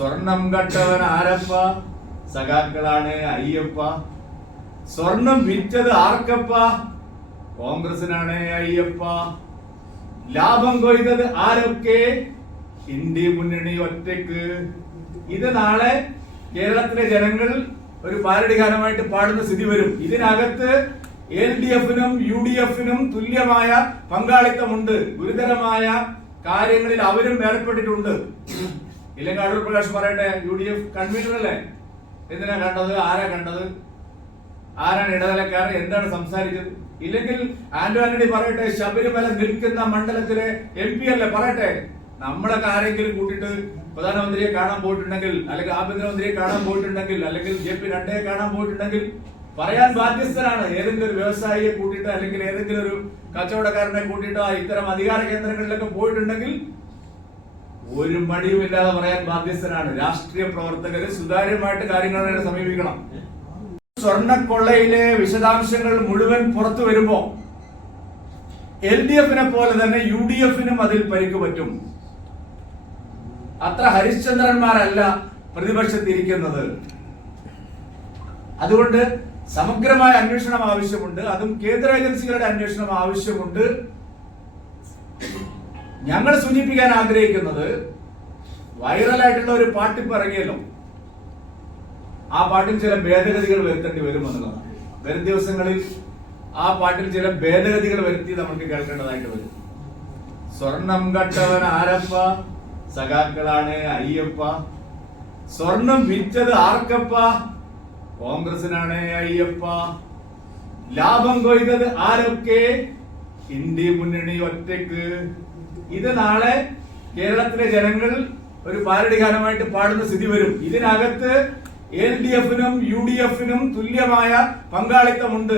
സ്വർണം കട്ടവൻ ആരപ്പ? സഖാക്കളാണ് അയ്യപ്പ. സ്വർണം വിറ്റത് ആർക്കപ്പ? കോൺഗ്രസിനാണ് അയ്യപ്പ. ലാഭം കൊയ്തത് ആരൊക്കെ? ഹിന്ദി മുന്നണി ഒറ്റയ്ക്ക് ഇത് നാളെ കേരളത്തിലെ ജനങ്ങൾ ഒരു പാരടി ഗാനമായിട്ട് പാടുന്ന സ്ഥിതി വരും. ഇതിനകത്ത് എൽ ഡി എഫിനും യു ഡി എഫിനും തുല്യമായ പങ്കാളിത്തമുണ്ട്. ഗുരുതരമായ കാര്യങ്ങളിൽ അവരും ഏർപ്പെട്ടിട്ടുണ്ട്. ഇല്ലെങ്കിൽ അടൂർ പ്രകാശ് പറയട്ടെ യു ഡി എഫ് കൺവീനർ അല്ലേ? എന്തിനാ കണ്ടത്? ആരാ കണ്ടത്? ആരാണ് ഇടനിലക്കാരൻ? എന്താണ് സംസാരിച്ചത്? ഇല്ലെങ്കിൽ ആന്റോ ആന്റണി പറയട്ടെ ശബരിമല നിൽക്കുന്ന മണ്ഡലത്തിലെ എം പി അല്ലേ? പറയട്ടെ. നമ്മളൊക്കെ ആരെങ്കിലും കൂട്ടിയിട്ട് പ്രധാനമന്ത്രിയെ കാണാൻ പോയിട്ടുണ്ടെങ്കിൽ അല്ലെങ്കിൽ ആഭ്യന്തരമന്ത്രിയെ കാണാൻ പോയിട്ടുണ്ടെങ്കിൽ അല്ലെങ്കിൽ ജെ പി നഡ്ഡയെ കാണാൻ പോയിട്ടുണ്ടെങ്കിൽ പറയാൻ ബാധ്യസ്ഥനാണ്. ഏതെങ്കിലും ഒരു വ്യവസായിയെ കൂട്ടിയിട്ട് അല്ലെങ്കിൽ ഏതെങ്കിലും ഒരു കച്ചവടക്കാരനെ കൂട്ടിയിട്ടോ ഇത്തരം അധികാര കേന്ദ്രങ്ങളിലൊക്കെ പോയിട്ടുണ്ടെങ്കിൽ ഒരു മടിയുമില്ലാതെ പറയാൻ ബാധ്യസ്ഥനാണ്. രാഷ്ട്രീയ പ്രവർത്തകര് സുതാര്യമായിട്ട് കാര്യങ്ങളെ സമീപിക്കണം. സ്വർണക്കൊള്ളയിലെ വിശദാംശങ്ങൾ മുഴുവൻ പുറത്തു വരുമ്പോ എൽ ഡി എഫിനെ പോലെ തന്നെ യു ഡി എഫിനും അതിൽ പരിക്ക് പറ്റും. അത്ര ഹരിശ്ചന്ദ്രന്മാരല്ല പ്രതിപക്ഷത്തിരിക്കുന്നത്. അതുകൊണ്ട് സമഗ്രമായ അന്വേഷണം ആവശ്യമുണ്ട്. അതും കേന്ദ്ര ഏജൻസികളുടെ അന്വേഷണം ആവശ്യമുണ്ട്. ഞങ്ങൾ സൂചിപ്പിക്കാൻ ആഗ്രഹിക്കുന്നത് വൈറലായിട്ടുള്ള ഒരു പാട്ടിപ്പ് ഇറങ്ങിയല്ലോ ആ പാട്ടിൽ ചില ഭേദഗതികൾ വരുത്തേണ്ടി വരും എന്നുള്ളതാണ് വരും ദിവസങ്ങളിൽ ആ പാട്ടിൽ ചില ഭേദഗതികൾ വരുത്തി നമുക്ക് കേൾക്കേണ്ടതായിട്ട് വരും. സ്വർണം കട്ടവൻ ആരപ്പ സഖാക്കളാണ് അയ്യപ്പ. സ്വർണം വിറ്റത് ആർക്കപ്പ? കോൺഗ്രസിനാണ് അയ്യപ്പ. ലാഭം കൊയ്തത് ആരൊക്കെ? ഹിന്ദി മുന്നണി ഒറ്റയ്ക്ക് ഇത് നാളെ കേരളത്തിലെ ജനങ്ങൾ ഒരു പാരടി ഗാനമായിട്ട് പാടുന്ന സ്ഥിതി വരും. ഇതിനകത്ത് എൽ ഡി എഫിനും യു ഡി എഫിനും തുല്യമായ പങ്കാളിത്തമുണ്ട്.